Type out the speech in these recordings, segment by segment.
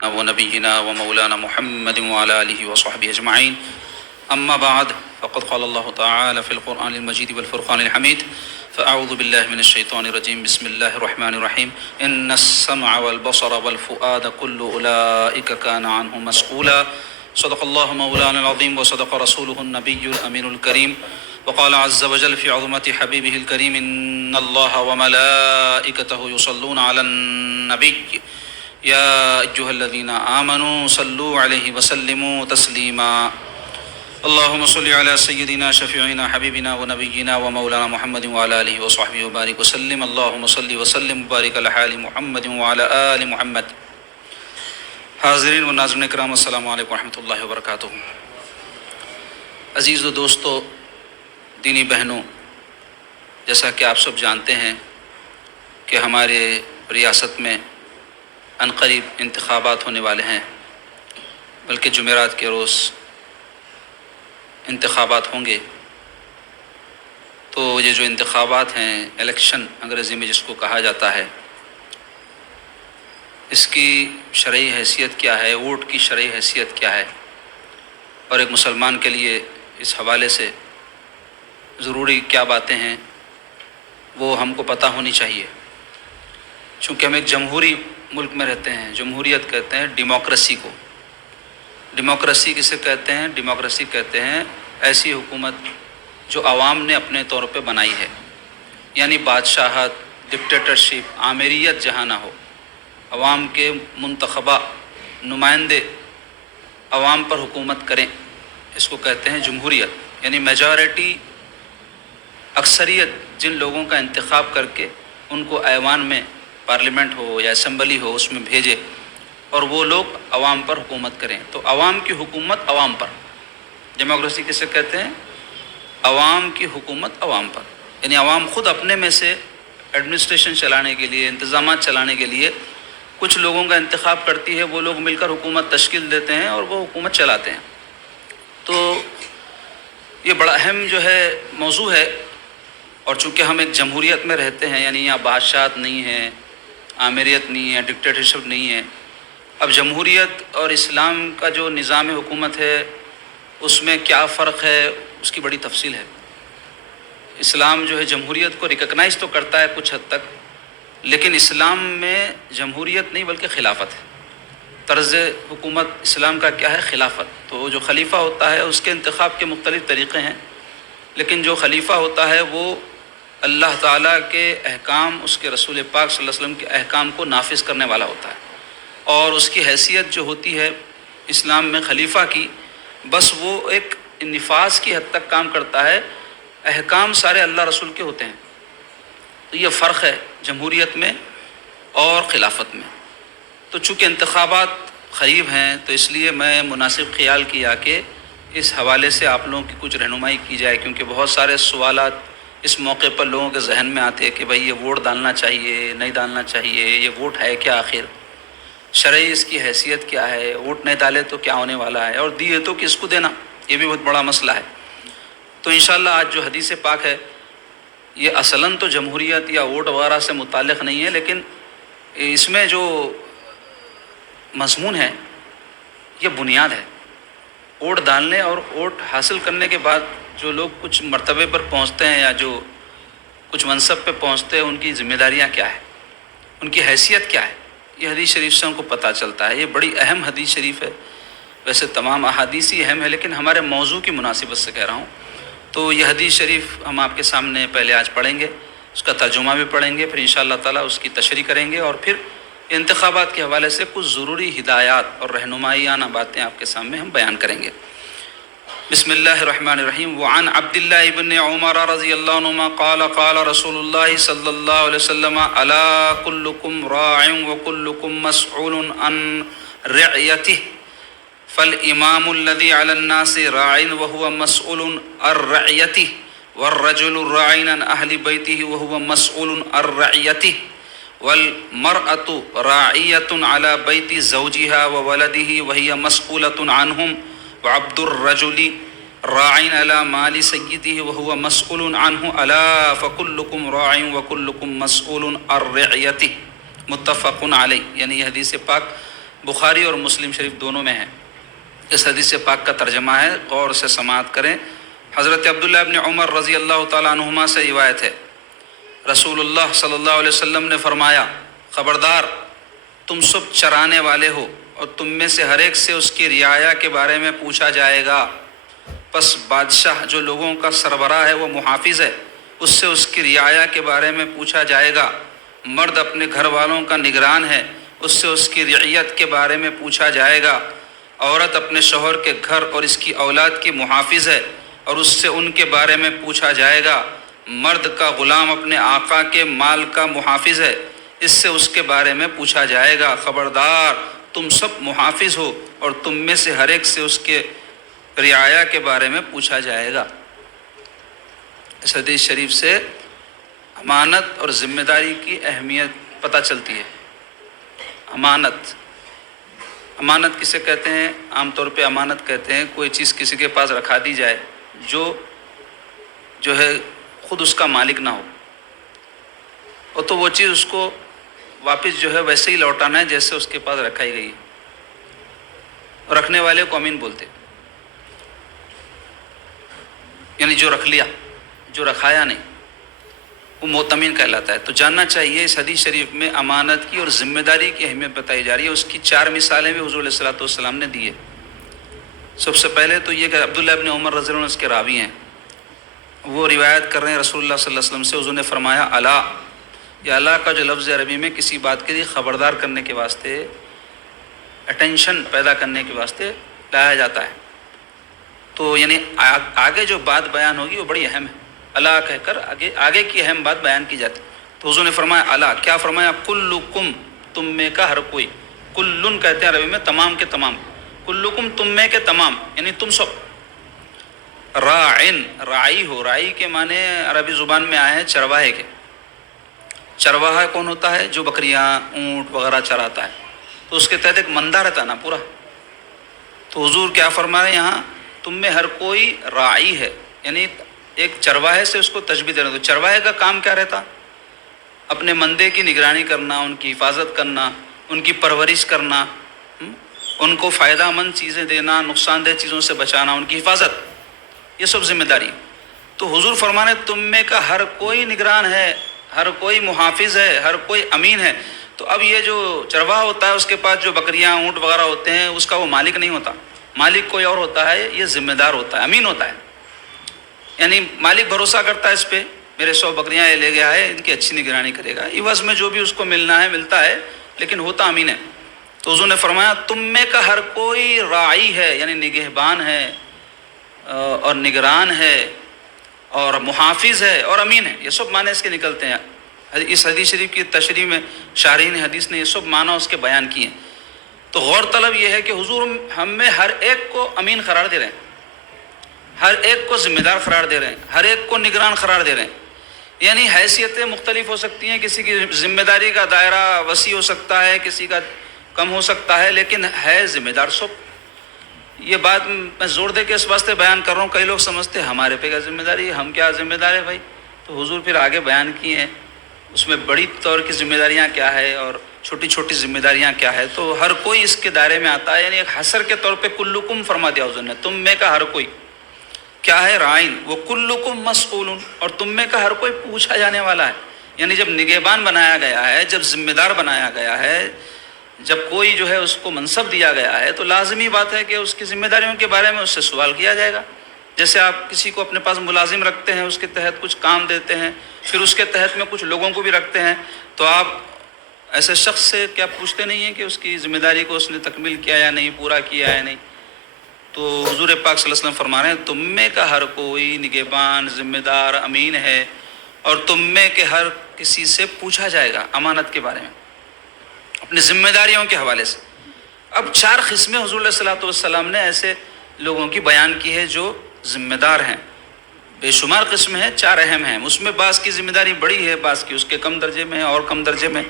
ونبينا ومولانا محمد وعلى آله وصحبه أجمعين. أما بعد فقد قال الله تعالى في القرآن المجيد والفرقان الحميد: فأعوذ بالله من الشيطان الرجيم. بسم الله الرحمن الرحيم. إن السمع والبصر والفؤاد كل أولئك كان عنه مسؤولا. صدق الله مولانا العظيم وصدق رسوله النبي الأمين الكريم. وقال عز وجل في عظمة حبيبه الكريم: إن الله وملائكته يصلون على النبي يا أيها الذين آمنوا صلوا عليه وسلموا تسليما. اللهم صل على سيدنا شفيعنا حبيبنا ونبينا ومولانا محمد وعلى آله وصحبه وبارك وسلم. اللهم صل وسلم وبارك على حال محمد وعلى آل محمد. حاضرین و ناظرین اکرام، السلام علیکم ورحمۃ اللہ وبرکاتہ. عزیز و دوستو، دینی بہنوں، جیسا کہ آپ سب جانتے ہیں کہ ہمارے ریاست میں عنقریب انتخابات ہونے والے ہیں، بلکہ جمعرات کے روز انتخابات ہوں گے. تو یہ جو انتخابات ہیں، الیکشن انگریزی میں جس کو کہا جاتا ہے، اس کی شرعی حیثیت کیا ہے، ووٹ کی شرعی حیثیت کیا ہے، اور ایک مسلمان کے لیے اس حوالے سے ضروری کیا باتیں ہیں، وہ ہم کو پتہ ہونی چاہیے. چونکہ ہم ایک جمہوری ملک میں رہتے ہیں. جمہوریت کہتے ہیں ڈیموکریسی کو. ڈیموکریسی کسے کہتے ہیں؟ ڈیموکریسی کہتے ہیں ایسی حکومت جو عوام نے اپنے طور پہ بنائی ہے، یعنی بادشاہت، ڈکٹیٹرشپ، آمیریت جہاں نہ ہو، عوام کے منتخبہ نمائندے عوام پر حکومت کریں، اس کو کہتے ہیں جمہوریت. یعنی میجارٹی، اکثریت جن لوگوں کا انتخاب کر کے ان کو ایوان میں، پارلیمنٹ ہو یا اسمبلی ہو، اس میں بھیجے اور وہ لوگ عوام پر حکومت کریں. تو عوام کی حکومت عوام پر. ڈیموکریسی کسے کہتے ہیں؟ عوام کی حکومت عوام پر. یعنی عوام خود اپنے میں سے ایڈمنسٹریشن چلانے کے لیے، انتظامات چلانے کے لیے کچھ لوگوں کا انتخاب کرتی ہے، وہ لوگ مل کر حکومت تشکیل دیتے ہیں اور وہ حکومت چلاتے ہیں. تو یہ بڑا اہم جو ہے موضوع ہے. اور چونکہ ہم ایک جمہوریت میں رہتے ہیں، یعنی یہاں بادشاہت نہیں ہے، آمیریت نہیں ہے، ڈکٹیٹرشپ نہیں ہے. اب جمہوریت اور اسلام کا جو نظام حکومت ہے، اس میں کیا فرق ہے، اس کی بڑی تفصیل ہے. اسلام جو ہے جمہوریت کو ریکگنائز تو کرتا ہے کچھ حد تک، لیکن اسلام میں جمہوریت نہیں بلکہ خلافت ہے. طرز حکومت اسلام کا کیا ہے؟ خلافت. تو جو خلیفہ ہوتا ہے اس کے انتخاب کے مختلف طریقے ہیں، لیکن جو خلیفہ ہوتا ہے وہ اللہ تعالیٰ کے احکام، اس کے رسول پاک صلی اللہ علیہ وسلم کے احکام کو نافذ کرنے والا ہوتا ہے. اور اس کی حیثیت جو ہوتی ہے اسلام میں خلیفہ کی، بس وہ ایک نفاذ کی حد تک کام کرتا ہے، احکام سارے اللہ رسول کے ہوتے ہیں. تو یہ فرق ہے جمہوریت میں اور خلافت میں. تو چونکہ انتخابات قریب ہیں تو اس لیے میں مناسب خیال کیا کہ اس حوالے سے آپ لوگوں کی کچھ رہنمائی کی جائے، کیونکہ بہت سارے سوالات اس موقع پر لوگوں کے ذہن میں آتے ہیں کہ بھئی یہ ووٹ ڈالنا چاہیے، نہیں ڈالنا چاہیے، یہ ووٹ ہے کیا آخر، شرعی اس کی حیثیت کیا ہے، ووٹ نہیں ڈالے تو کیا ہونے والا ہے، اور دیے تو کس کو دینا، یہ بھی بہت بڑا مسئلہ ہے. تو انشاءاللہ آج جو حدیث پاک ہے یہ اصلاً تو جمہوریت یا ووٹ وغیرہ سے متعلق نہیں ہے، لیکن اس میں جو مضمون ہے یہ بنیاد ہے. ووٹ ڈالنے اور ووٹ حاصل کرنے کے بعد جو لوگ کچھ مرتبے پر پہنچتے ہیں یا جو کچھ منصب پہ پہنچتے ہیں، ان کی ذمہ داریاں کیا ہے، ان کی حیثیت کیا ہے، یہ حدیث شریف سے ان کو پتہ چلتا ہے. یہ بڑی اہم حدیث شریف ہے. ویسے تمام احادیث ہی اہم ہے، لیکن ہمارے موضوع کی مناسبت سے کہہ رہا ہوں. تو یہ حدیث شریف ہم آپ کے سامنے پہلے آج پڑھیں گے، اس کا ترجمہ بھی پڑھیں گے، پھر انشاءاللہ تعالیٰ اس کی تشریح کریں گے، اور پھر انتخابات کے حوالے سے کچھ ضروری ہدایات اور رہنمائیانہ باتیں آپ کے سامنے ہم بیان کریں گے. بسم اللہ الرحمن الرحیم. وعن عبد اللہ ابن عمر رضی اللہ عنہما قال قال رسول اللہ صلی اللہ علیہ وسلم: الا کلکم راع وکلکم مسئول عن رعیتہ فالامام الذي على الناس راع وهو مسئول عن رعیتہ والرجل راع عن اہل بیتہ وهو مسئول عن رعیتہ والمرأة راعیة على بیت زوجها وولده وهي مسئولة عنهم وعبد الرجل راع على مال سيده وهو مسئول عنه الا فكلكم راع وكلكم مسئول عن رعيته. متفق علیہ. یعنی یہ حدیث پاک بخاری اور مسلم شریف دونوں میں ہے۔ اس حدیث پاک کا ترجمہ ہے، غور سے سماعت کریں۔ حضرت عبداللہ ابن عمر رضی اللہ تعالیٰ عنہما سے روایت ہے، رسول اللہ صلی اللہ علیہ وسلم نے فرمایا، خبردار، تم سب چرانے والے ہو اور تم میں سے ہر ایک سے اس کی رعایا کے بارے میں پوچھا جائے گا۔ پس بادشاہ جو لوگوں کا سربراہ ہے وہ محافظ ہے، اس سے اس کی رعایا کے بارے میں پوچھا جائے گا۔ مرد اپنے گھر والوں کا نگران ہے، اس سے اس کی رعیت کے بارے میں پوچھا جائے گا۔ عورت اپنے شوہر کے گھر اور اس کی اولاد کی محافظ ہے اور اس سے ان کے بارے میں پوچھا جائے گا۔ مرد کا غلام اپنے آقا کے مال کا محافظ ہے، اس سے اس کے بارے میں پوچھا جائے گا۔ خبردار، تم سب محافظ ہو اور تم میں سے ہر ایک سے اس کے رعایا کے بارے میں پوچھا جائے گا۔ اس حدیث شریف سے امانت اور ذمہ داری کی اہمیت پتہ چلتی ہے۔ امانت کسے کہتے ہیں؟ عام طور پہ امانت کہتے ہیں کوئی چیز کسی کے پاس رکھا دی جائے جو ہے خود اس کا مالک نہ ہو، اور تو وہ چیز اس کو واپس جو ہے ویسے ہی لوٹانا ہے جیسے اس کے پاس رکھائی گئی ہے۔ رکھنے والے کو امین بولتے، یعنی جو رکھ لیا، جو رکھایا نہیں، وہ مؤتمن کہلاتا ہے۔ تو جاننا چاہیے اس حدیث شریف میں امانت کی اور ذمہ داری کی اہمیت بتائی جا رہی ہے۔ اس کی 4 مثالیں بھی حضور علیہ الصلوۃ والسلام نے دی ہے۔ سب سے پہلے تو یہ کہ عبداللہ ابن عمر رضی اللہ عنہ اس کے راوی ہیں، وہ روایت کر رہے ہیں رسول اللہ صلی اللہ علیہ وسلم سے، حضور نے فرمایا الا، یہ الا کا جو لفظ عربی میں کسی بات کے لیے خبردار کرنے کے واسطے، اٹینشن پیدا کرنے کے واسطے لایا جاتا ہے، تو یعنی آگے جو بات بیان ہوگی وہ بڑی اہم ہے، الا کہہ کر آگے کی اہم بات بیان کی جاتی۔ تو حضور نے فرمایا الا، کیا فرمایا؟ کلکم، تم میں کا ہر کوئی، کلن کہتے ہیں عربی میں تمام کے تمام، کلکم تم میں کے تمام، یعنی تم سب، راعن راعی ہو، راعی کے معنی عربی زبان میں آئے ہیں چرواہے کے۔ چرواہا کون ہوتا ہے؟ جو بکریاں اونٹ وغیرہ چراتا ہے، تو اس کے تحت ایک مندہ رہتا نا پورا۔ تو حضور کیا فرما رہے ہیں یہاں؟ تم میں ہر کوئی راعی ہے، یعنی ایک چرواہے سے اس کو تشبیہ دینا۔ تو چرواہے کا کام کیا رہتا؟ اپنے مندے کی نگرانی کرنا، ان کی حفاظت کرنا، ان کی پرورش کرنا، ان کو فائدہ مند چیزیں دینا، نقصان دہ چیزوں سے بچانا، ان کی حفاظت، یہ سب ذمہ داری۔ تو حضور فرمانے تم میں کا ہر کوئی نگران ہے، ہر کوئی محافظ ہے، ہر کوئی امین ہے۔ تو اب یہ جو چرواہا ہوتا ہے اس کے پاس جو بکریاں اونٹ وغیرہ ہوتے ہیں اس کا وہ مالک نہیں ہوتا، مالک کوئی اور ہوتا ہے، یہ ذمہ دار ہوتا ہے، امین ہوتا ہے۔ یعنی مالک بھروسہ کرتا ہے اس پہ، میرے 100 بکریاں یہ لے گیا ہے، ان کی اچھی نگرانی کرے گا، عوض میں جو بھی اس کو ملنا ہے ملتا ہے، لیکن ہوتا امین ہے۔ تو حضور نے فرمایا تم میں کا ہر کوئی راعی ہے، یعنی نگہبان ہے اور نگران ہے اور محافظ ہے اور امین ہے، یہ سب معنی اس کے نکلتے ہیں۔ اس حدیث شریف کی تشریح میں شارحین حدیث نے یہ سب معنی اس کے بیان کیے ہیں۔ تو غور طلب یہ ہے کہ حضور ہم میں ہر ایک کو امین قرار دے رہے ہیں، ہر ایک کو ذمہ دار قرار دے رہے ہیں، ہر ایک کو نگران قرار دے رہے ہیں۔ یعنی حیثیتیں مختلف ہو سکتی ہیں، کسی کی ذمہ داری کا دائرہ وسیع ہو سکتا ہے، کسی کا کم ہو سکتا ہے، لیکن ہے ذمہ دار سب۔ یہ بات میں زور دے کے اس واسطے بیان کر رہا ہوں، کئی لوگ سمجھتے ہیں ہمارے پہ کیا ذمہ داری ہے، ہم کیا ذمہ دار ہے بھائی۔ تو حضور پھر آگے بیان کیے ہیں اس میں بڑی طور کی ذمہ داریاں کیا ہے اور چھوٹی چھوٹی ذمہ داریاں کیا ہے۔ تو ہر کوئی اس کے دائرے میں آتا ہے، یعنی ایک حصر کے طور پہ کلکم فرما دیا حضور نے، تم میں کا ہر کوئی کیا ہے؟ رائن، وہ کلکم مسئول، اور تم میں کا ہر کوئی پوچھا جانے والا ہے۔ یعنی جب نگہبان بنایا گیا ہے، جب ذمہ دار بنایا گیا ہے، جب کوئی جو ہے اس کو منصب دیا گیا ہے، تو لازمی بات ہے کہ اس کی ذمہ داریوں کے بارے میں اس سے سوال کیا جائے گا۔ جیسے آپ کسی کو اپنے پاس ملازم رکھتے ہیں، اس کے تحت کچھ کام دیتے ہیں، پھر اس کے تحت میں کچھ لوگوں کو بھی رکھتے ہیں، تو آپ ایسے شخص سے کیا پوچھتے نہیں ہیں کہ اس کی ذمہ داری کو اس نے تکمیل کیا یا نہیں، پورا کیا یا نہیں؟ تو حضور پاک صلی اللہ علیہ وسلم فرما رہے ہیں تم میں کا ہر کوئی نگہبان، ذمہ دار، امین ہے، اور تم میں کے ہر کسی سے پوچھا جائے گا امانت کے بارے میں، اپنی ذمہ داریوں کے حوالے سے۔ اب 4 قسمیں حضور علیہ الصلوۃ والسلام نے ایسے لوگوں کی بیان کی ہے جو ذمہ دار ہیں، بے شمار قسم ہیں، 4 اہم ہیں، اس میں بعض کی ذمہ داری بڑی ہے، بعض کی اس کے کم درجے میں اور کم درجے میں۔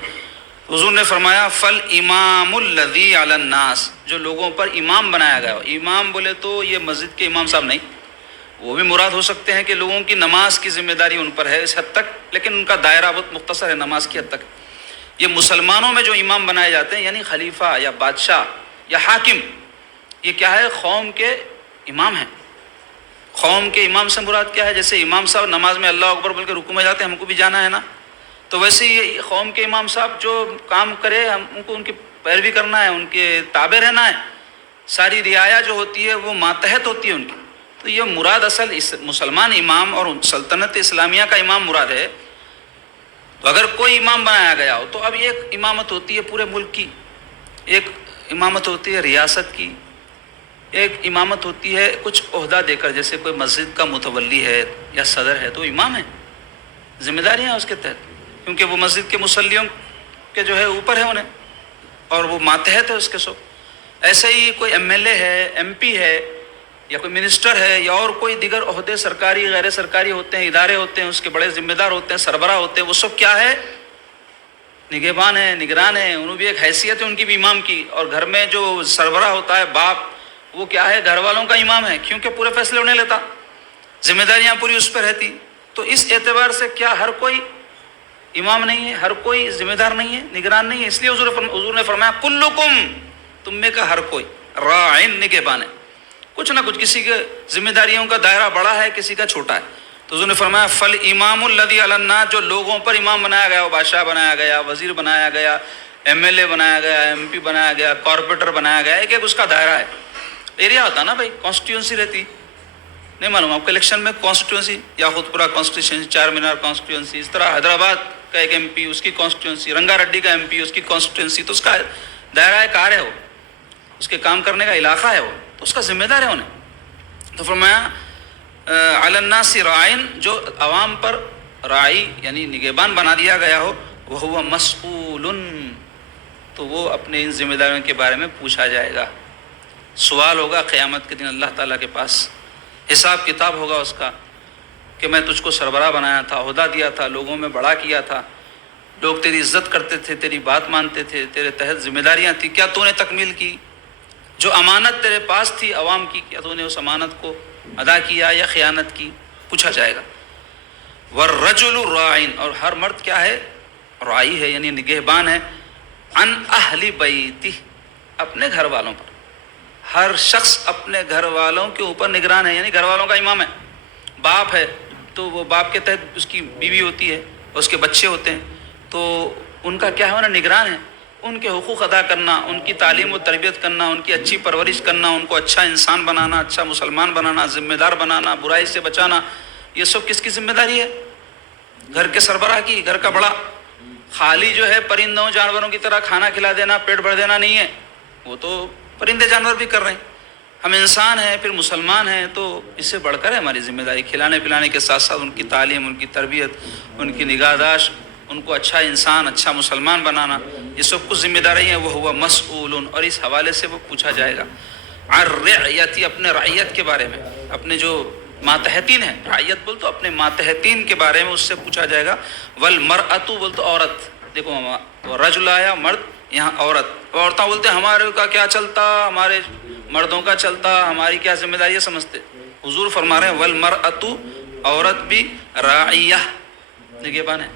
حضور نے فرمایا فل امام الذی علی الناس، جو لوگوں پر امام بنایا گیا ہو۔ امام بولے تو یہ مسجد کے امام صاحب نہیں، وہ بھی مراد ہو سکتے ہیں کہ لوگوں کی نماز کی ذمہ داری ان پر ہے اس حد تک، لیکن ان کا دائرہ بہت مختصر ہے، نماز کی حد تک۔ یہ مسلمانوں میں جو امام بنائے جاتے ہیں یعنی خلیفہ یا بادشاہ یا حاکم، یہ کیا ہے؟ قوم کے امام ہیں۔ قوم کے امام سے مراد کیا ہے؟ جیسے امام صاحب نماز میں اللہ اکبر بول کے رکوع میں جاتے ہیں، ہم کو بھی جانا ہے نا، تو ویسے ہی قوم کے امام صاحب جو کام کرے ہم کو ان کی پیروی کرنا ہے، ان کے تابع رہنا ہے، ساری رعایا جو ہوتی ہے وہ ماتحت ہوتی ہے ان کی۔ تو یہ مراد اصل مسلمان امام اور سلطنت اسلامیہ کا امام مراد ہے۔ تو اگر کوئی امام بنایا گیا ہو تو اب ایک امامت ہوتی ہے پورے ملک کی، ایک امامت ہوتی ہے ریاست کی، ایک امامت ہوتی ہے کچھ عہدہ دے کر، جیسے کوئی مسجد کا متولی ہے یا صدر ہے تو امام ہے، ذمہ داریاں ہیں اس کے تحت، کیونکہ وہ مسجد کے مصلیوں کے جو ہے اوپر ہے انہیں، اور وہ ماتحت ہے اس کے سو۔ ایسے ہی کوئی ایم ایل اے ہے، ایم پی ہے، یا کوئی منسٹر ہے، یا اور کوئی دیگر عہدے سرکاری غیر سرکاری ہوتے ہیں، ادارے ہوتے ہیں، اس کے بڑے ذمہ دار ہوتے ہیں، سربراہ ہوتے ہیں، وہ سب کیا ہے؟ نگہبان ہے، نگران ہے، انہوں بھی ایک حیثیت ہے ان کی بھی امام کی۔ اور گھر میں جو سربراہ ہوتا ہے باپ، وہ کیا ہے؟ گھر والوں کا امام ہے، کیونکہ پورے فیصلے انہیں لیتا، ذمہ داریاں پوری اس پہ رہتی۔ تو اس اعتبار سے کیا ہر کوئی امام نہیں ہے، ہر کوئی ذمہ دار نہیں ہے، نگران نہیں ہے؟ اس لیے حضور نے فرمایا کلکم، تم میں کا ہر کوئی راعن، نگہبان ہے، کچھ نہ کچھ، کسی کے ذمہ داریوں کا دائرہ بڑا ہے، کسی کا چھوٹا ہے۔ تو حضور نے فرمایا فل امام الذی علی الناس، جو لوگوں پر امام بنایا گیا، بادشاہ بنایا گیا، وزیر بنایا گیا، ایم ایل اے بنایا گیا، ایم پی بنایا گیا، کارپوریٹر بنایا گیا، ایک ایک اس کا دائرہ ہے، ایریا ہوتا نا بھائی، کانسٹیٹیوئنسی رہتی، نہیں معلوم آپ کو الیکشن میں کانسٹیٹیوئنسی، یا خود پورا کانسٹیٹیوئنسی، چار مینار کانسٹیٹیوئنسی، اس طرح حیدرآباد کا ایک ایم پی اس کی کانسٹیٹیوئنسی، رنگا ریڈی کا ایم پی اس کی کانسٹیٹیوئنسی، تو اس کا دائرہ کار ہے، وہ اس کے کام کرنے کا علاقہ ہے، وہ تو اس کا ذمہ دار ہے انہیں۔ تو فرمایا علی الناس راعن، جو عوام پر راعی یعنی نگہبان بنا دیا گیا ہو، وہو مسئول، تو وہ اپنے ان ذمہ داریوں کے بارے میں پوچھا جائے گا، سوال ہوگا قیامت کے دن اللہ تعالیٰ کے پاس، حساب کتاب ہوگا اس کا، کہ میں تجھ کو سربراہ بنایا تھا، عہدہ دیا تھا، لوگوں میں بڑا کیا تھا، لوگ تیری عزت کرتے تھے، تیری بات مانتے تھے، تیرے تحت ذمہ داریاں تھیں، کیا تو نے تکمیل کی؟ جو امانت تیرے پاس تھی عوام کی، کیا تو نے اس امانت کو ادا کیا یا خیانت کی؟ پوچھا جائے گا۔ والرجل راعن، اور ہر مرد کیا ہے؟ راعی ہے، یعنی نگہبان ہے، عن اہل بیتہ، اپنے گھر والوں پر، ہر شخص اپنے گھر والوں کے اوپر نگران ہے، یعنی گھر والوں کا امام ہے۔ باپ ہے تو وہ باپ کے تحت اس کی بیوی ہوتی ہے، اس کے بچے ہوتے ہیں، تو ان کا کیا ہے؟ نگران ہے، ان کے حقوق ادا کرنا، ان کی تعلیم و تربیت کرنا، ان کی اچھی پرورش کرنا، ان کو اچھا انسان بنانا، اچھا مسلمان بنانا، ذمہ دار بنانا، برائی سے بچانا، یہ سب کس کی ذمہ داری ہے؟ گھر کے سربراہ کی، گھر کا بڑا۔ خالی جو ہے پرندوں جانوروں کی طرح کھانا کھلا دینا، پیٹ بھر دینا نہیں ہے، وہ تو پرندے جانور بھی کر رہے ہیں، ہم انسان ہیں، پھر مسلمان ہیں، تو اس سے بڑھ کر ہے ہماری ذمہ داری، کھلانے پلانے کے ساتھ ساتھ ان کی تعلیم، ان کی تربیت، ان کی نگہداشت، ان کو اچھا انسان، اچھا مسلمان بنانا، یہ سب کچھ ذمہ داری ہیں۔ وہ ہوا مسئول، اور اس حوالے سے وہ پوچھا جائے گا عن رعیتی، اپنے رعیت کے بارے میں، اپنے جو ماتحتین ہیں، رعیت بول تو اپنے ماتحتین کے بارے میں اس سے پوچھا جائے گا۔ والمرأۃ بول تو عورت، دیکھو رجل آیا مرد، یہاں عورت، عورتیں بولتے ہیں ہمارے کا کیا چلتا، ہمارے مردوں کا چلتا، ہماری کیا ذمہ داری ہے سمجھتے۔ حضور فرما رہے ہیں والمرأۃ، عورت بھی راعیہ، نگہبان ہے،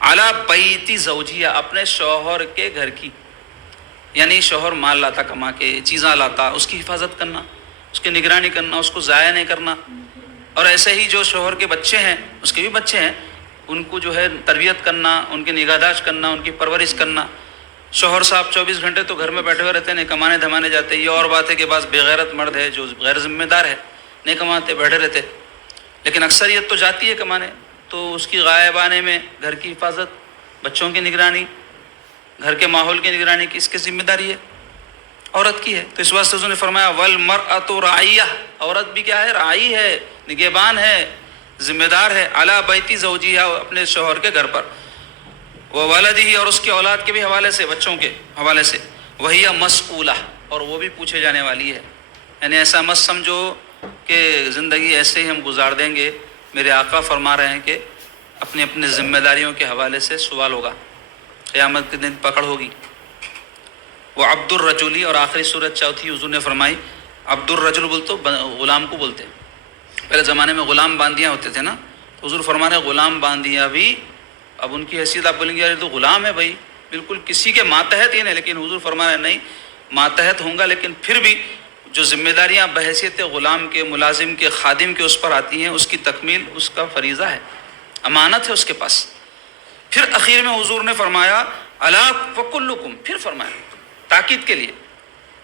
علی بیت زوجیہ، اپنے شوہر کے گھر کی، یعنی شوہر مال لاتا کما کے، چیزاں لاتا، اس کی حفاظت کرنا، اس کی نگرانی کرنا، اس کو ضائع نہیں کرنا۔ اور ایسے ہی جو شوہر کے بچے ہیں، اس کے بھی بچے ہیں، ان کو جو ہے تربیت کرنا، ان کی نگہداشت کرنا، ان کی پرورش کرنا۔ شوہر صاحب 24 گھنٹے تو گھر میں بیٹھے ہوئے رہتے ہیں، نہیں کمانے دھمانے جاتے، یہ اور بات ہے کہ بعض بے غیرت مرد ہے جو غیر ذمہ دار ہے، نہیں کماتے، بیٹھے رہتے، لیکن اکثریت تو جاتی ہے کمانے، تو اس کی غائب آنے میں گھر کی حفاظت، بچوں کی نگرانی، گھر کے ماحول کی نگرانی کس کی ذمہ داری ہے؟ عورت کی ہے۔ تو اس واسطے انہوں نے فرمایا والمرأۃ راعیہ، عورت بھی کیا ہے؟ راعی ہے، نگہبان ہے، ذمہ دار ہے، علی بیت زوجیہ، اپنے شوہر کے گھر پر، وولدہ، اور اس کے اولاد کے بھی حوالے سے، بچوں کے حوالے سے، وہی مسئولہ، اور وہ بھی پوچھے جانے والی ہے۔ یعنی ایسا مت سمجھو کہ زندگی ایسے ہی ہم گزار دیں گے، میرے آقا فرما رہے ہیں کہ اپنے اپنے ذمہ داریوں کے حوالے سے سوال ہوگا، قیامت کے دن پکڑ ہوگی۔ وہ عبد الرجلی، اور آخری صورت چوتھی حضور نے فرمائی، عبد الرجل بول تو غلام کو بولتے ہیں، پہلے زمانے میں غلام باندیاں ہوتے تھے نا، حضور فرما رہے غلام باندیاں بھی اب ان کی حیثیت آپ بولیں گے یار تو غلام ہے بھائی، بالکل کسی کے ماتحت ہی نہیں، لیکن حضور فرما رہے نہیں ماتحت ہوں گا، لیکن پھر بھی جو ذمہ داریاں بحیثیت غلام کے، ملازم کے، خادم کے اس پر آتی ہیں، اس کی تکمیل اس کا فریضہ ہے، امانت ہے اس کے پاس۔ پھر اخیر میں حضور نے فرمایا الا وکلکم، پھر فرمایا تاکید کے لیے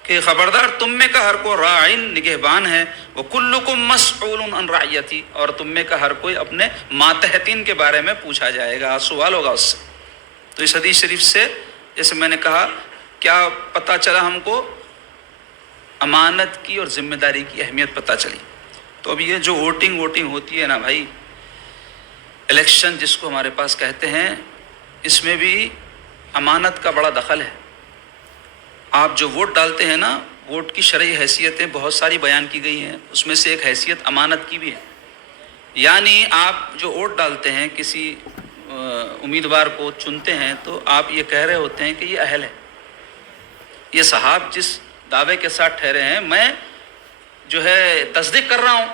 کہ خبردار تم میں کا ہر کوئی راعٍ نگہبان ہے، وکلکم مسئول عن رعیتی، اور تم میں کا ہر کوئی اپنے ماتحتین کے بارے میں پوچھا جائے گا، سوال ہوگا اس سے۔ تو اس حدیث شریف سے جیسے میں نے کہا کیا پتہ چلا ہم کو؟ امانت کی اور ذمہ داری کی اہمیت پتہ چلی۔ تو اب یہ جو ووٹنگ ہوتی ہے نا بھائی، الیکشن جس کو ہمارے پاس کہتے ہیں، اس میں بھی امانت کا بڑا دخل ہے۔ آپ جو ووٹ ڈالتے ہیں نا، ووٹ کی شرعی حیثیتیں بہت ساری بیان کی گئی ہیں، اس میں سے ایک حیثیت امانت کی بھی ہے۔ یعنی آپ جو ووٹ ڈالتے ہیں، کسی امیدوار کو چنتے ہیں، تو آپ یہ کہہ رہے ہوتے ہیں کہ یہ اہل ہے، یہ صاحب جس دعوے کے ساتھ ٹھہرے ہیں، میں جو ہے تصدیق کر رہا ہوں،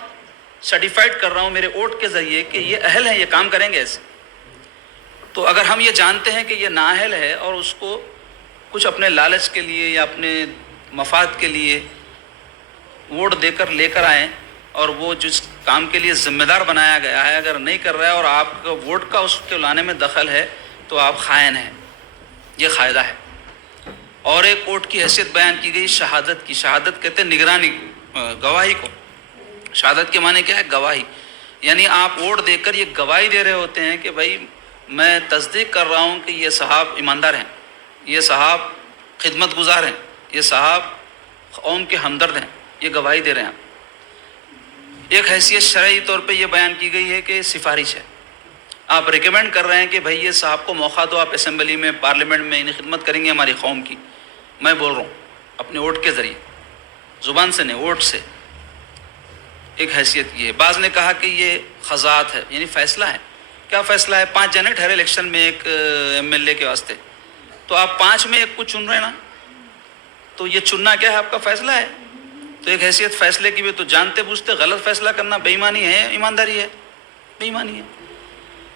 سرٹیفائڈ کر رہا ہوں میرے ووٹ کے ذریعے کہ یہ اہل ہیں، یہ کام کریں گے ایسے۔ تو اگر ہم یہ جانتے ہیں کہ یہ نااہل ہے اور اس کو کچھ اپنے لالچ کے لیے یا اپنے مفاد کے لیے ووٹ دے کر لے کر آئیں، اور وہ جس کام کے لیے ذمہ دار بنایا گیا ہے اگر نہیں کر رہا ہے اور آپ کا ووٹ کا اس کے لانے میں دخل ہے، تو آپ خائن ہیں، یہ قاعدہ ہے۔ اور ایک ووٹ کی حیثیت بیان کی گئی شہادت کی۔ شہادت کہتے ہیں نگرانی، گواہی کو۔ شہادت کے معنی کیا ہے؟ گواہی۔ یعنی آپ ووٹ دے کر یہ گواہی دے رہے ہوتے ہیں کہ بھائی میں تصدیق کر رہا ہوں کہ یہ صاحب ایماندار ہیں، یہ صاحب خدمت گزار ہیں، یہ صاحب قوم کے ہمدرد ہیں، یہ گواہی دے رہے ہیں۔ ایک حیثیت شرعی طور پہ یہ بیان کی گئی ہے کہ سفارش ہے، آپ ریکمینڈ کر رہے ہیں کہ بھائی یہ صاحب کو موقع دو، آپ اسمبلی میں، پارلیمنٹ میں انہیں خدمت کریں گے ہماری قوم کی۔ میں بول رہا ہوں اپنے ووٹ کے ذریعے، زبان سے نہیں، ووٹ سے۔ ایک حیثیت یہ ہے۔ بعض نے کہا کہ یہ قضات ہے، یعنی فیصلہ ہے۔ کیا فیصلہ ہے؟ 5 جنے ٹھہرے الیکشن میں ایک MLA کے واسطے، تو آپ 5 میں ایک کو چن رہے ہیں نا، تو یہ چننا کیا ہے؟ آپ کا فیصلہ ہے۔ تو ایک حیثیت فیصلے کی بھی، تو جانتے بوجھتے غلط فیصلہ کرنا بے ایمانی ہے، ایمانداری ہے؟ بے ایمانی ہے۔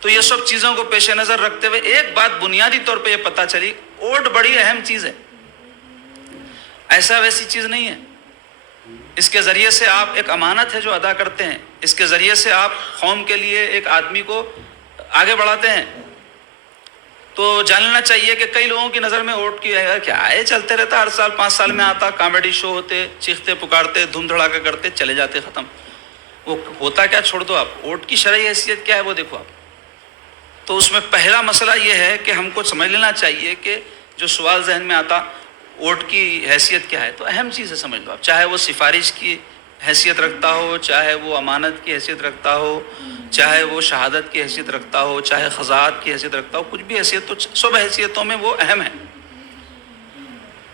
تو یہ سب چیزوں کو پیش نظر رکھتے ہوئے ایک بات بنیادی طور پہ یہ پتہ چلی، ووٹ بڑی اہم چیز ہے، ایسا ویسی چیز نہیں ہے۔ اس کے ذریعے سے آپ ایک امانت ہے جو ادا کرتے ہیں، اس کے ذریعے سے آپ قوم کے لیے ایک آدمی کو آگے بڑھاتے ہیں۔ تو جان لینا چاہیے کہ کئی لوگوں کی نظر میں ووٹ کی کیا ہے، چلتے رہتا، ہر سال 5 سال میں آتا، کامیڈی شو ہوتے، چیختے پکارتے، دھوم دھڑاکا کرتے، چلے جاتے، ختم۔ وہ ہوتا کیا چھوڑ دو آپ، ووٹ کی شرعی حیثیت کیا ہے وہ دیکھو آپ۔ تو اس میں پہلا مسئلہ یہ ہے کہ ہم کو سمجھ لینا چاہیے کہ جو سوال ذہن میں آتا ووٹ کی حیثیت کیا ہے، تو اہم چیز ہے، سمجھ لو آپ، چاہے وہ سفارش کی حیثیت رکھتا ہو، چاہے وہ امانت کی حیثیت رکھتا ہو، چاہے وہ شہادت کی حیثیت رکھتا ہو، چاہے قضات کی حیثیت رکھتا ہو، کچھ بھی حیثیت، تو سب حیثیتوں میں وہ اہم ہے۔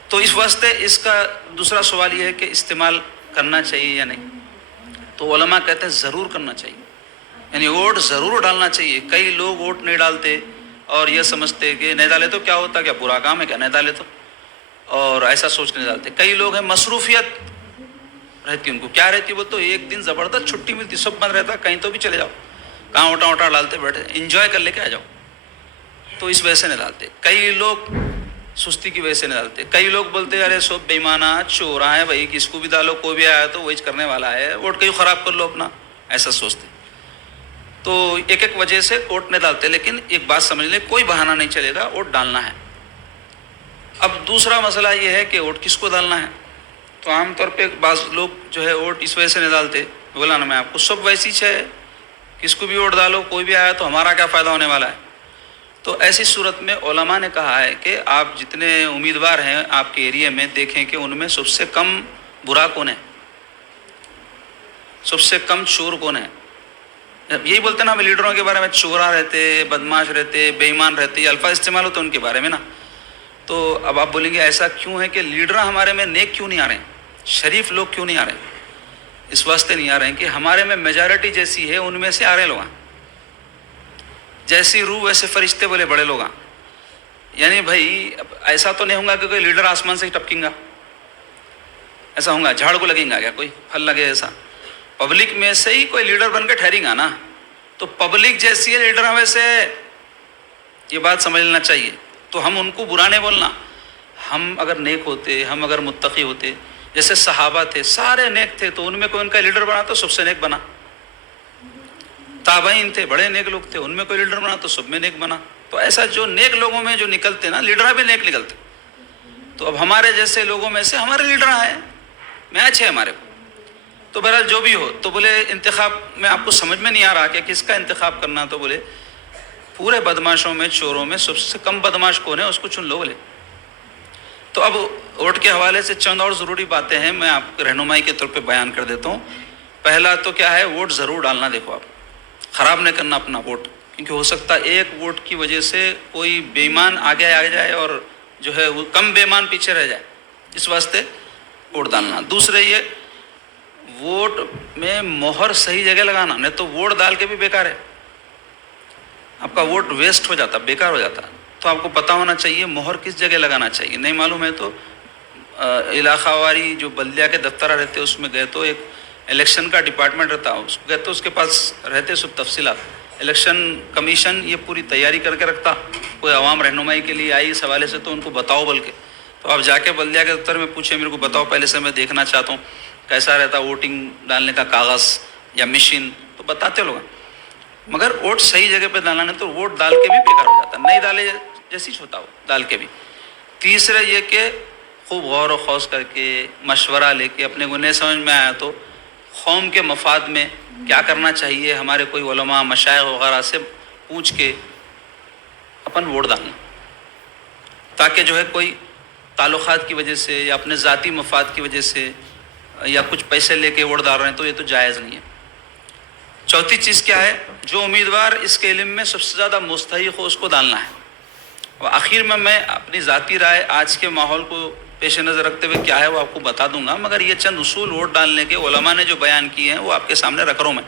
تو اس واسطے اس کا دوسرا سوال یہ ہے کہ استعمال کرنا چاہیے یا نہیں۔ تو علماء کہتے ہیں ضرور کرنا چاہیے، یعنی ووٹ ضرور ڈالنا چاہیے۔ کئی لوگ ووٹ نہیں ڈالتے اور یہ سمجھتے کہ نہیں ڈالے تو کیا ہوتا، کیا برا کام ہے کیا نہیں ڈالے تو، اور ایسا سوچ کے نہیں ڈالتے۔ کئی لوگ ہیں مصروفیت رہتی، ان کو کیا رہتی، وہ تو ایک دن زبردست چھٹی ملتی، سب بند رہتا، کہیں تو بھی چلے جاؤ، کہاں ووٹا ڈالتے بیٹھے، انجوائے کر لے کے آ جاؤ، تو اس وجہ سے نہیں ڈالتے۔ کئی لوگ سستی کی وجہ سے نہیں ڈالتے۔ کئی لوگ بولتے ارے سب بےمانہ چورا ہے بھائی، کس کو بھی ڈالو، کوئی بھی آیا تو وہی کرنے والا ہے، ووٹ کہیں خراب کر لو اپنا، ایسا سوچتے۔ تو ایک ایک وجہ سے ووٹ نہیں ڈالتے، لیکن ایک بات سمجھ لیں، کوئی بہانہ نہیں چلے گا، ووٹ ڈالنا ہے۔ اب دوسرا مسئلہ یہ ہے کہ ووٹ کس کو ڈالنا ہے۔ تو عام طور پہ بعض لوگ جو ہے ووٹ اس وجہ سے نہیں ڈالتے، بولا نا میں آپ کو، سب ویسی ہے، کس کو بھی ووٹ ڈالو، کوئی بھی آیا تو ہمارا کیا فائدہ ہونے والا ہے۔ تو ایسی صورت میں علماء نے کہا ہے کہ آپ جتنے امیدوار ہیں آپ کے ایریے میں، دیکھیں کہ ان میں سب سے کم برا کون ہے، سب سے کم چور کون ہے۔ یہی بولتے نا ہم لیڈروں کے بارے میں، چورا رہتے، بدماش رہتے، بے ایمان رہتے، یہ الفاظ استعمال ہوتے ان کے بارے میں نا۔ تو اب آپ بولیں گے ایسا کیوں ہے کہ لیڈر ہمارے میں نیک کیوں نہیں آ رہے ہیں، شریف لوگ کیوں نہیں آ رہے ہیں؟ اس واسطے نہیں آ رہے ہیں کہ ہمارے میں میجارٹی جیسی ہے، ان میں سے آ رہے لوگ ہیں، جیسی روح ویسے فرشتے بولے بڑے لوگ ہیں۔ یعنی بھائی ایسا تو نہیں ہوگا کہ کوئی لیڈر آسمان سے ہی ٹپکیں گا، ایسا ہوگا جھاڑ کو لگیں گا کیا، کوئی پھل لگے ایسا؟ پبلک میں سے ہی کوئی لیڈر بن کے ٹھہریں گا نا، تو پبلک جیسی ہے لیڈر ویسے، یہ بات سمجھ لینا چاہیے. تو ہم ان کو برا نہیں بولنا. ہم اگر نیک ہوتے, ہم اگر متقی ہوتے, جیسے صحابہ تھے سارے نیک تھے, تو ان میں کوئی ان کا لیڈر بنا تو سب سے نیک بنا. تابعین تھے, بڑے نیک لوگ تھے, ان میں کوئی لیڈر بنا تو سب میں نیک بنا. تو ایسا جو نیک لوگوں میں جو نکلتے نا, لیڈر بھی نیک نکلتے. تو اب ہمارے جیسے لوگوں میں سے ہمارے لیڈر ہیں, میچ ہے ہمارے کو. تو بہرحال جو بھی ہو, تو بولے انتخاب میں آپ کو سمجھ میں نہیں آ رہا کہ کس کا انتخاب کرنا. تو بولے پورے بدماشوں میں, چوروں میں سب سے کم بدماش کون ہے, اس کو چن لو بولے. تو اب ووٹ کے حوالے سے چند اور ضروری باتیں ہیں, میں آپ کو رہنمائی کے طور پہ بیان کر دیتا ہوں. پہلا تو کیا ہے, ووٹ ضرور ڈالنا. دیکھو آپ خراب نہیں کرنا اپنا ووٹ, کیونکہ ہو سکتا ہے ایک ووٹ کی وجہ سے کوئی بے ایمان آگے آ جائے اور جو ہے وہ کم بے ایمان پیچھے رہ جائے. اس واسطے ووٹ ڈالنا. دوسرے یہ ووٹ میں مہر صحیح جگہ لگانا, نہیں تو ووٹ ڈال کے بھی بیکار ہے, آپ کا ووٹ ویسٹ ہو جاتا, بیکار ہو جاتا. تو آپ کو پتہ ہونا چاہیے مہر کس جگہ لگانا چاہیے. نہیں معلوم ہے تو علاقہ واری جو بلدیہ کے دفتر رہتے اس میں گئے تو ایک الیکشن کا ڈپارٹمنٹ رہتا, اس کو گئے تو اس کے پاس رہتے سب تفصیلات. الیکشن کمیشن یہ پوری تیاری کر کے رکھتا, کوئی عوام رہنمائی کے لیے آئی اس حوالے سے تو ان کو بتاؤ بول کے. تو آپ جا کے بلدیہ کے دفتر میں پوچھیں, میرے کو بتاؤ پہلے سے, میں دیکھنا چاہتا ہوں کیسا رہتا ووٹنگ ڈالنے کا کاغذ یا مشین. تو بتاتے لوگ, مگر ووٹ صحیح جگہ پہ ڈالنا, نہیں تو ووٹ ڈال کے بھی بیکار ہو جاتا, نہیں ڈالے جیسی ہوتا ہو ڈال کے بھی. تیسرا یہ کہ خوب غور و خوض کر کے مشورہ لے کے, اپنے کو نہیں سمجھ میں آیا تو قوم کے مفاد میں کیا کرنا چاہیے, ہمارے کوئی علماء مشائخ وغیرہ سے پوچھ کے اپن ووٹ ڈالنا, تاکہ جو ہے کوئی تعلقات کی وجہ سے یا اپنے ذاتی مفاد کی وجہ سے یا کچھ پیسے لے کے ووٹ ڈال رہے ہیں تو یہ تو جائز نہیں ہے. چوتھی چیز کیا ہے, جو امیدوار اس کے علم میں سب سے زیادہ مستحق ہو اس کو ڈالنا ہے. اور آخر میں اپنی ذاتی رائے آج کے ماحول کو پیش نظر رکھتے ہوئے کیا ہے وہ آپ کو بتا دوں گا, مگر یہ چند اصول ووٹ ڈالنے کے علماء نے جو بیان کیے ہیں وہ آپ کے سامنے رکھ رہا ہوں میں.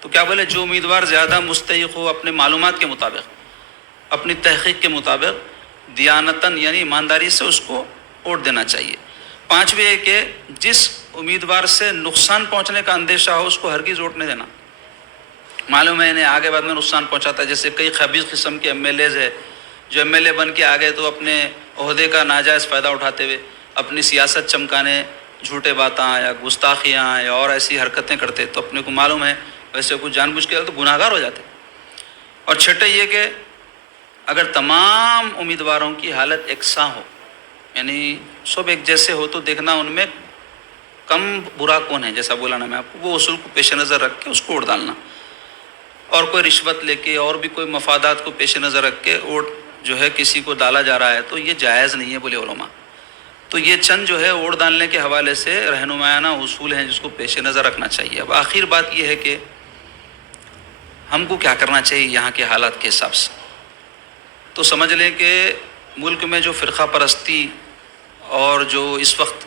تو کیا بولے, جو امیدوار زیادہ مستحق ہو اپنے معلومات کے مطابق, اپنی تحقیق کے مطابق, دیانتاً یعنی ایمانداری سے اس کو ووٹ دینا چاہیے. پانچویں ہے کہ جس امیدوار سے نقصان پہنچنے کا اندیشہ ہو اس کو ہرگز ووٹ نہیں دینا. معلوم ہے انہیں آگے بعد میں نقصان پہنچاتا ہے, جیسے کئی خبیث قسم کے ایم ایل ایز ہے جو ایم ایل اے بن کے آگئے تو اپنے عہدے کا ناجائز فائدہ اٹھاتے ہوئے اپنی سیاست چمکانے, جھوٹے باتیں یا گستاخیاں یا اور ایسی حرکتیں کرتے, تو اپنے کو معلوم ہے ویسے کچھ جان بوجھ کے تو گناہ گار ہو جاتے. اور چھٹے یہ کہ اگر تمام امیدواروں کی حالت یکساں ہو, یعنی سب ایک جیسے ہو, تو دیکھنا ان میں کم برا کون ہے, جیسا بولا نا میں آپ کو, وہ اصول کو پیش نظر رکھ کے اس کو ووٹ ڈالنا. اور کوئی رشوت لے کے اور بھی کوئی مفادات کو پیش نظر رکھ کے ووٹ جو ہے کسی کو ڈالا جا رہا ہے تو یہ جائز نہیں ہے بولے علماء. تو یہ چند جو ہے ووٹ ڈالنے کے حوالے سے رہنمایانہ اصول ہیں جس کو پیش نظر رکھنا چاہیے. اب آخر بات یہ ہے کہ ہم کو کیا کرنا چاہیے یہاں کے حالات کے حساب سے. تو سمجھ لیں کہ ملک میں جو فرقہ پرستی اور جو اس وقت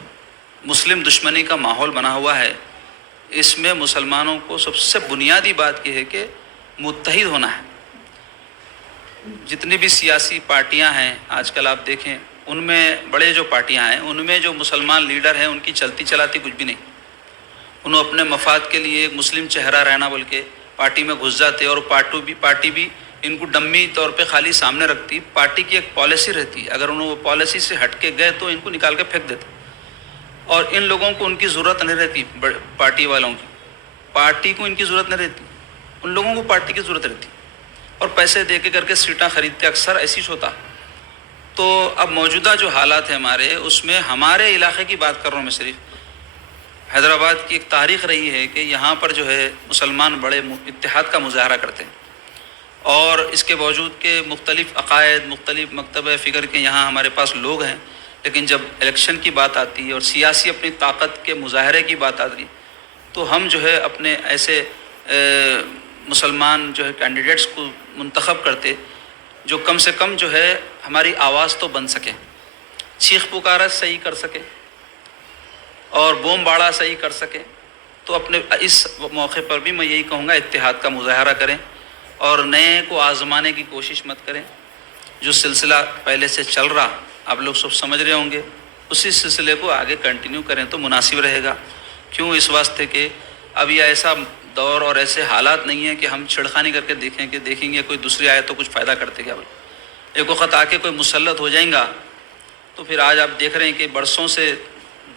مسلم دشمنی کا ماحول بنا ہوا ہے, اس میں مسلمانوں کو سب سے بنیادی بات یہ ہے کہ متحد ہونا ہے. جتنی بھی سیاسی پارٹیاں ہیں آج کل آپ دیکھیں, ان میں بڑے جو پارٹیاں ہیں ان میں جو مسلمان لیڈر ہیں ان کی چلتی چلاتی کچھ بھی نہیں. انہوں اپنے مفاد کے لیے ایک مسلم چہرہ رہنا بول کے پارٹی میں گھس جاتے, اور پارٹی بھی ان کو ڈمی طور پہ خالی سامنے رکھتی. پارٹی کی ایک پالیسی رہتی ہے, اگر انہوں وہ پالیسی سے ہٹ کے گئے تو ان کو نکال کے پھینک دیتے. اور ان لوگوں کو ان کی ضرورت نہیں رہتی, پارٹی والوں کی, پارٹی کو ان کی ضرورت نہیں رہتی, ان لوگوں کو پارٹی کی ضرورت رہتی, اور پیسے دے کے کر کے سیٹاں خریدتے, اکثر ایسی ہوتا. تو اب موجودہ جو حالات ہیں ہمارے, اس میں ہمارے علاقے کی بات کر رہا ہوں میں صرف, حیدرآباد کی ایک تاریخ رہی ہے کہ یہاں پر جو ہے مسلمان بڑے اتحاد کا مظاہرہ کرتے ہیں, اور اس کے باوجود کہ مختلف عقائد, مختلف مکتبہ فکر کے یہاں ہمارے پاس لوگ ہیں, لیکن جب الیکشن کی بات آتی ہے اور سیاسی اپنی طاقت کے مظاہرے کی بات آتی ہے تو ہم جو ہے اپنے ایسے مسلمان جو ہے کینڈیڈیٹس کو منتخب کرتے جو کم سے کم جو ہے ہماری آواز تو بن سکے, چیخ پکارت صحیح کر سکے اور بوم باڑا صحیح کر سکے. تو اپنے اس موقع پر بھی میں یہی کہوں گا اتحاد کا مظاہرہ کریں اور نئے کو آزمانے کی کوشش مت کریں. جو سلسلہ پہلے سے چل رہا آپ لوگ سب سمجھ رہے ہوں گے, اسی سلسلے کو آگے کنٹینیو کریں تو مناسب رہے گا. کیوں, اس واسطے کہ اب یہ ایسا دور اور ایسے حالات نہیں ہیں کہ ہم چھڑخانی کر کے دیکھیں گے کوئی دوسری آئے تو کچھ فائدہ کرتے کیا بھائی. ایک وقت آ کے کوئی مسلط ہو جائیں گا تو پھر آج آپ دیکھ رہے ہیں کہ برسوں سے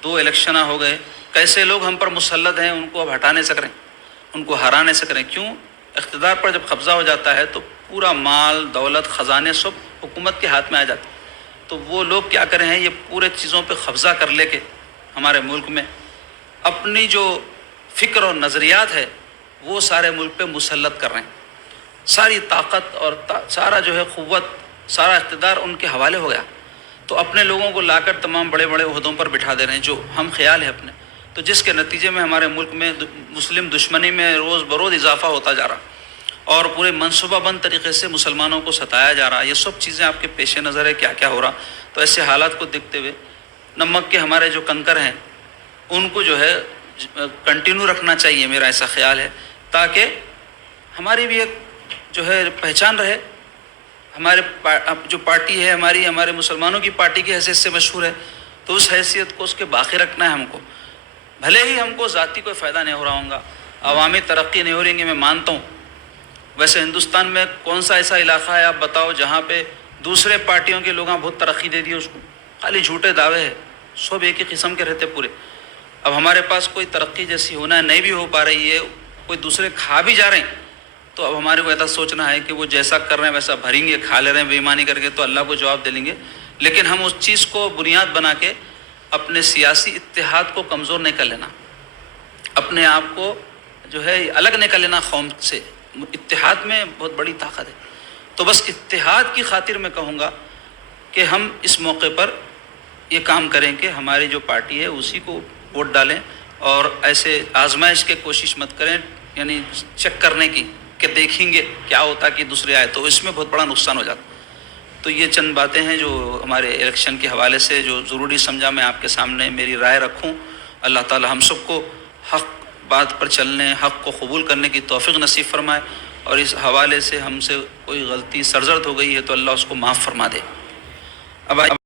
2 الیکشن ہو گئے، کیسے لوگ ہم پر مسلط ہیں، ان کو اب ہٹا نہیں سک رہے، ان کو ہرا نہیں سک رہے. کیوں؟ اقتدار پر جب قبضہ ہو جاتا ہے تو پورا مال، دولت، خزانے سب حکومت کے ہاتھ میں آ جاتے ہیں. تو وہ لوگ کیا کرے ہیں، یہ پورے چیزوں پہ قبضہ کر لے کے ہمارے ملک میں اپنی جو فکر اور نظریات ہے وہ سارے ملک پہ مسلط کر رہے ہیں. ساری طاقت اور سارا جو ہے قوت، سارا اقتدار ان کے حوالے ہو گیا. تو اپنے لوگوں کو لا کر تمام بڑے بڑے عہدوں پر بٹھا دے رہے ہیں جو ہم خیال ہے اپنے. تو جس کے نتیجے میں ہمارے ملک میں مسلم دشمنی میں روز بروز اضافہ ہوتا جا رہا اور پورے منصوبہ بند طریقے سے مسلمانوں کو ستایا جا رہا. یہ سب چیزیں آپ کے پیش نظر ہے کیا کیا ہو رہا. تو ایسے حالات کو دیکھتے ہوئے نمک کے ہمارے جو کنکر ہیں ان کو جو ہے کنٹینیو رکھنا چاہیے، میرا ایسا خیال ہے، تاکہ ہماری بھی ایک جو ہے پہچان رہے. ہمارے جو پارٹی ہے ہمارے مسلمانوں کی پارٹی کی حیثیت سے مشہور ہے، تو اس حیثیت کو اس کے باقی رکھنا ہے ہم کو. بھلے ہی ہم کو ذاتی کوئی فائدہ نہیں ہو رہا ہوگا، عوامی ترقی نہیں ہو رہی ہے، میں مانتا ہوں. ویسے ہندوستان میں کون سا ایسا علاقہ ہے آپ بتاؤ جہاں پہ دوسرے پارٹیوں کے لوگوں بہت ترقی دے دی اس کو؟ خالی جھوٹے دعوے ہیں، سب ایک ہی قسم کے رہتے پورے. اب ہمارے پاس کوئی ترقی جیسی ہونا ہے، نہیں بھی ہو پا رہی ہے، کوئی دوسرے کھا بھی جا رہے ہیں. تو اب ہمارے کو ایسا سوچنا ہے کہ وہ جیسا کر رہے ہیں ویسا بھریں گے، کھا لے رہے ہیں بے ایمانی کر کے تو اللہ کو جواب دے لیں گے. لیکن ہم اس چیز کو بنیاد بنا کے اپنے سیاسی اتحاد کو کمزور نہیں کر لینا، اپنے آپ کو جو ہے الگ نہیں کر لینا قوم سے. اتحاد میں بہت بڑی طاقت ہے. تو بس اتحاد کی خاطر میں کہوں گا کہ ہم اس موقع پر یہ کام کریں کہ ہماری جو پارٹی ہے اسی کو ووٹ ڈالیں، اور ایسے آزمائش کے کوشش مت کریں، یعنی چیک کرنے کی کہ دیکھیں گے کیا ہوتا کہ دوسرے آئے تو اس میں بہت بڑا نقصان ہو جاتا. تو یہ چند باتیں ہیں جو ہمارے الیکشن کے حوالے سے جو ضروری سمجھا میں آپ کے سامنے میری رائے رکھوں. اللہ تعالی ہم سب کو حق بات پر چلنے، حق کو قبول کرنے کی توفیق نصیب فرمائے، اور اس حوالے سے ہم سے کوئی غلطی سرزد ہو گئی ہے تو اللہ اس کو معاف فرما دے. اب